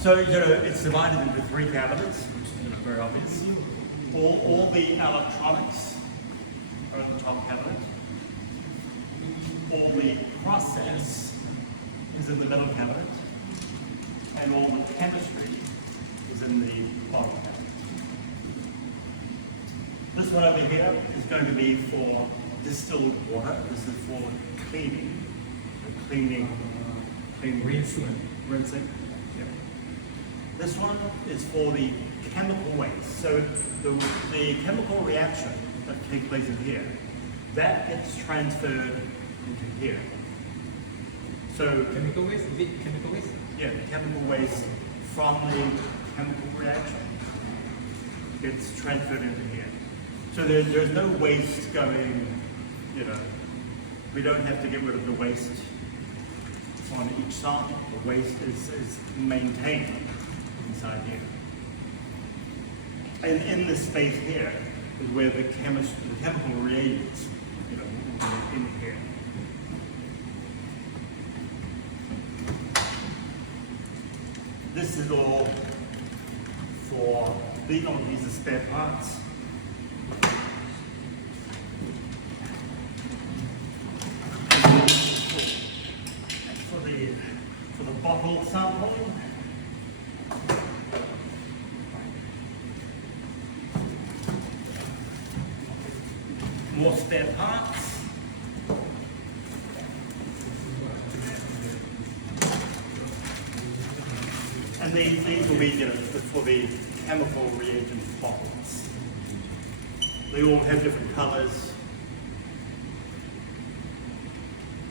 So, it's divided into 3 cabinets, which is very obvious. All the electronics are in the top cabinet. All the process is in the middle cabinet. And all the chemistry is in the bottom cabinet. This one over here is going to be for distilled water. This is for cleaning. Cleaning, rinsing. Yeah. This one is for the chemical waste. So the chemical reaction that takes place in here, that gets transferred into here. So Chemical waste? Is it chemical waste? yeah, the chemical waste from the chemical reaction gets transferred into here. So there's no waste going, we don't have to get rid of the waste on each sample. The waste is maintained inside here. And in this space here is where the chemical reagents, will be in here. This is all for these are spare parts. For the bottle sampling. More spare parts. And these will be for the chemical reagent bottles. They all have different colors.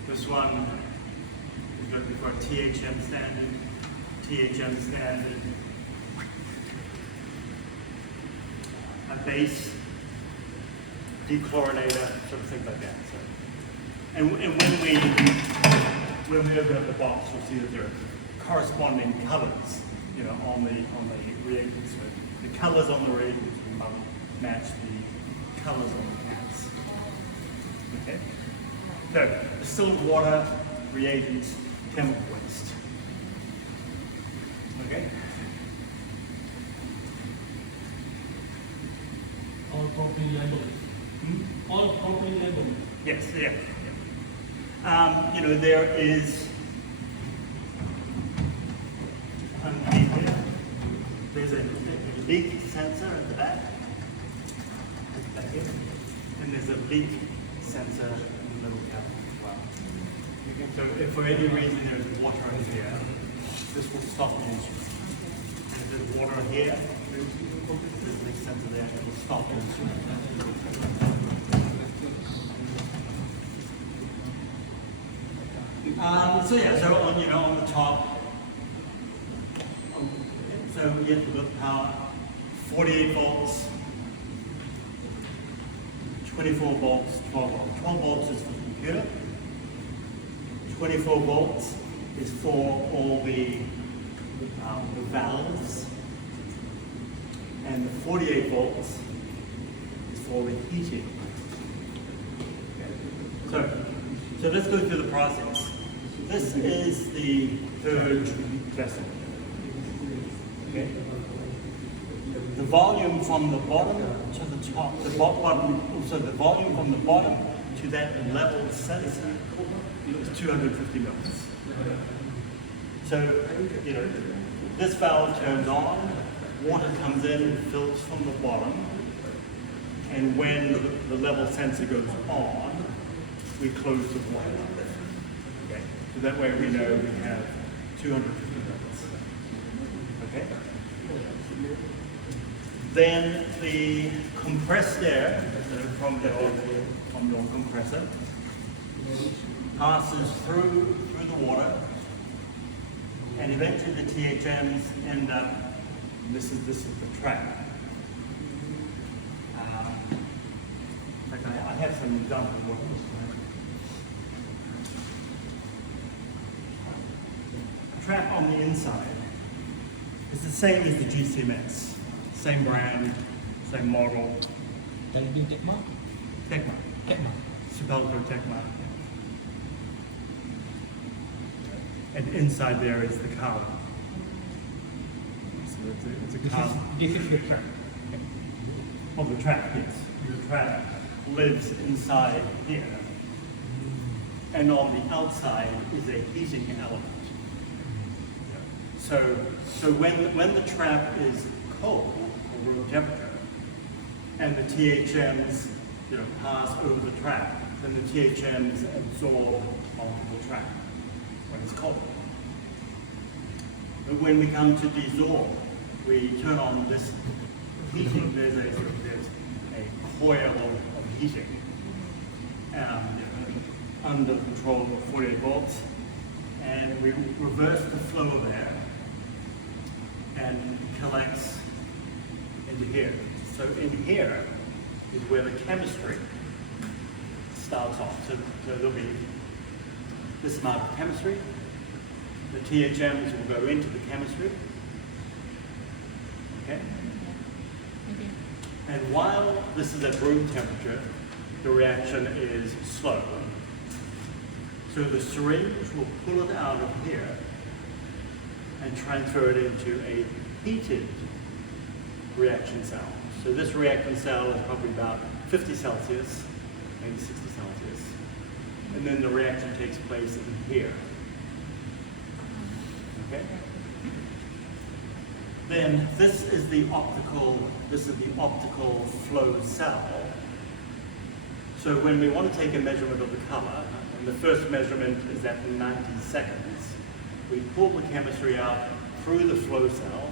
This one is going to be for a THM standard, a base, dechlorinator, sort of things like that. So, and when we open up the box, you'll see that there are corresponding colors, on the reagents. So the colors on the reagents will match the colors on the cans. Okay. So distilled water, reagents, chemical waste. Okay. All properly labeled. All properly labeled. Yes, yeah. There is underneath here, there's a leak sensor at the back here, and there's a leak sensor in the middle cabinet as well. So if for any reason there's water in here, this will stop the instrument. If there's water here, there's a leak sensor there, it will stop the instrument. So on the top, so we've got the power, 48 volts, 24 volts, 12 volts. 12 volts is for the computer. 24 volts is for all the valves, and the 48 volts is for the heating. So let's go through the process. This is the third vessel. Okay. The volume from the bottom to the top, the volume from the bottom to that level sensor is 250 mils. So, this valve turns on, water comes in, fills from the bottom, and when the level sensor goes on, we close the water. Okay? So that way we know we have 250 mils. Okay? Then the compressed air from your compressor passes through the water, and eventually the THMs end up. This is the trap. In fact, I have some examples of what this is. Trap on the inside is the same as the GCMS. Same brand, same model. Can it be Tecma? Tecma. Supelco Tecma. And inside there is the carbon. it's a This carbon. is the trap. Of the trap, yes. The trap lives inside here. And on the outside is a heating element. So when the trap is cold, or room temperature, and the THMs pass over the trap, then the THMs absorb onto the trap when it's cold. But when we come to desorb, we turn on this heating. There's a coil of heating under the control of 48 volts, and we reverse the flow of air and collects into here. So in here is where the chemistry starts off. So there'll be this amount of chemistry. The THMs will go into the chemistry. Okay? And while this is at room temperature, the reaction is slow. So the syringe will pull it out of here and transfer it into a heated reaction cell. So this reaction cell is probably about 50 Celsius, maybe 60 Celsius. And then the reaction takes place in here. Okay? Then this is the optical flow cell. So when we want to take a measurement of the color, and the first measurement is at 90 seconds, we pull the chemistry out through the flow cell.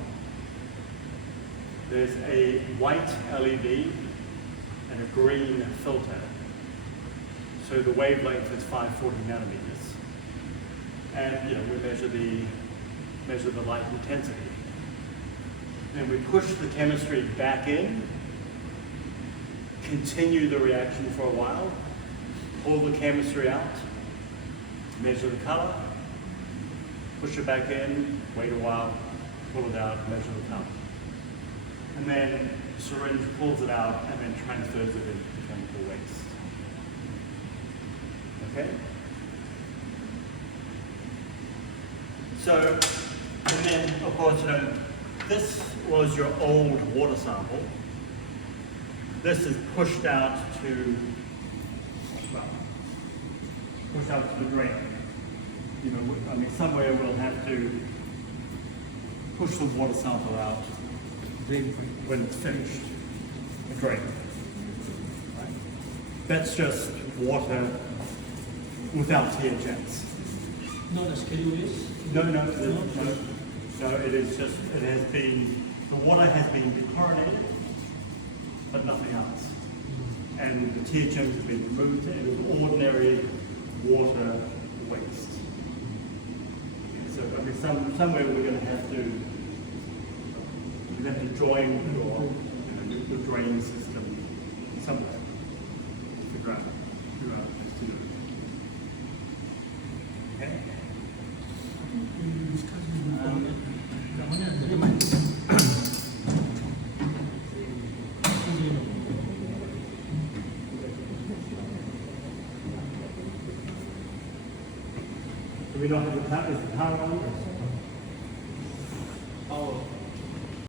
There's a white LED and a green filter. So the wavelength is 540 nanometers. And we measure the light intensity. Then we push the chemistry back in, continue the reaction for a while, pull the chemistry out, measure the color, push it back in, wait a while, pull it out, measure the color. And then the syringe pulls it out and then transfers it into chemical waste. Okay? So, and then of course, this was your old water sample. This is pushed out to, the drain. Somewhere we'll have to push the water sample out when it's finished, the drain. Right? That's just water without THMs. No, the schedule is? No, it is just, the water has been chlorinated, but nothing else. And the THM has been removed, and it was ordinary water waste. So, somewhere we're going to have to, join your drain system somewhere to figure out how to do it. Okay? Do we not have the power? Is the power on? Power.